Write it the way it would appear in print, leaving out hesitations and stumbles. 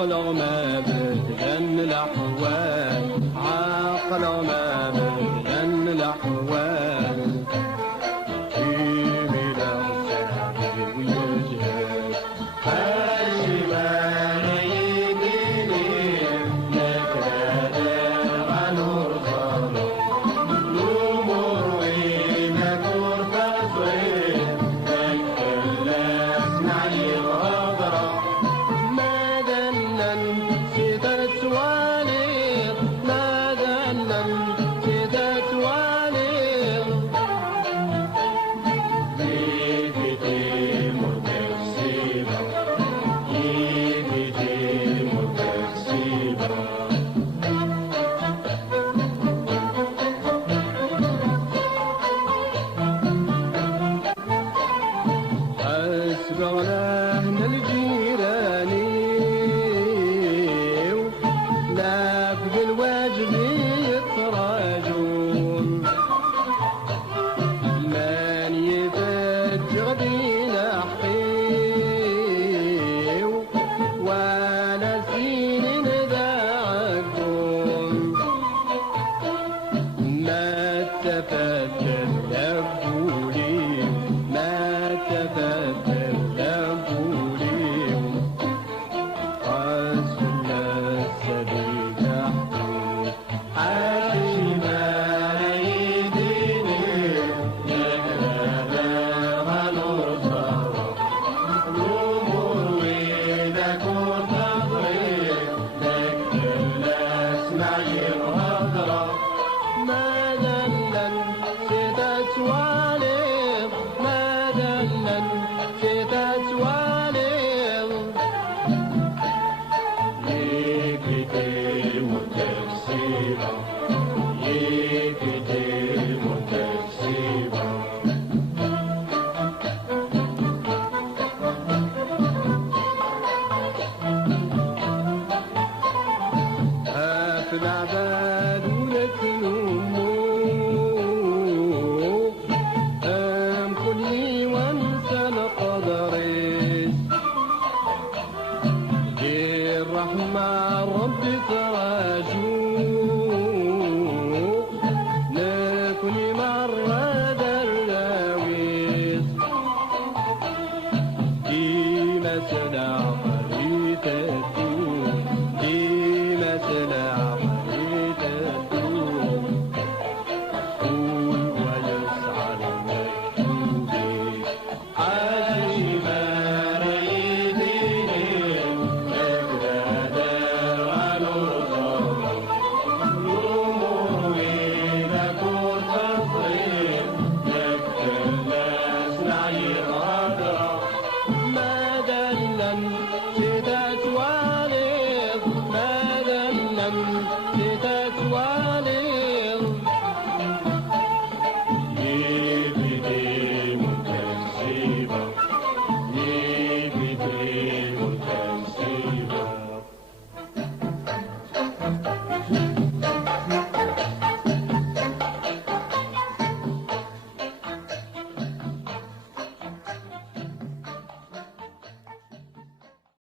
عقل ما بدلن الأحوال، عقل ما بدلن الأحوال. يميل سعدي ويجهل الجبال يديني نتنادى غنور ظلم الأمور وين كور تصوير نتكلم نعي الغبرة ما دلن سيدة توالير ما دلن سيدة توالير يبدي متكسبة يبدي متكسبة أسبغنا من الجيراني لا بالواجب يتراجون من يفجر بينا حقي ولا سنين ذاكون ما تفتر لبولي ما تفتر لبولي قاسنا السبيل أحكي عاشما يديني نتنادى غنور صارت الأمور وين كون تضريب نكتب اسمعي الهضرة ما دلن سيدة توالير ما دلن سيدة توالير يبدي متكسبة يبدي متكسبة أفنى بادولة الأمور أم كلي وانسى القدريس دير رحمة ربي تراجو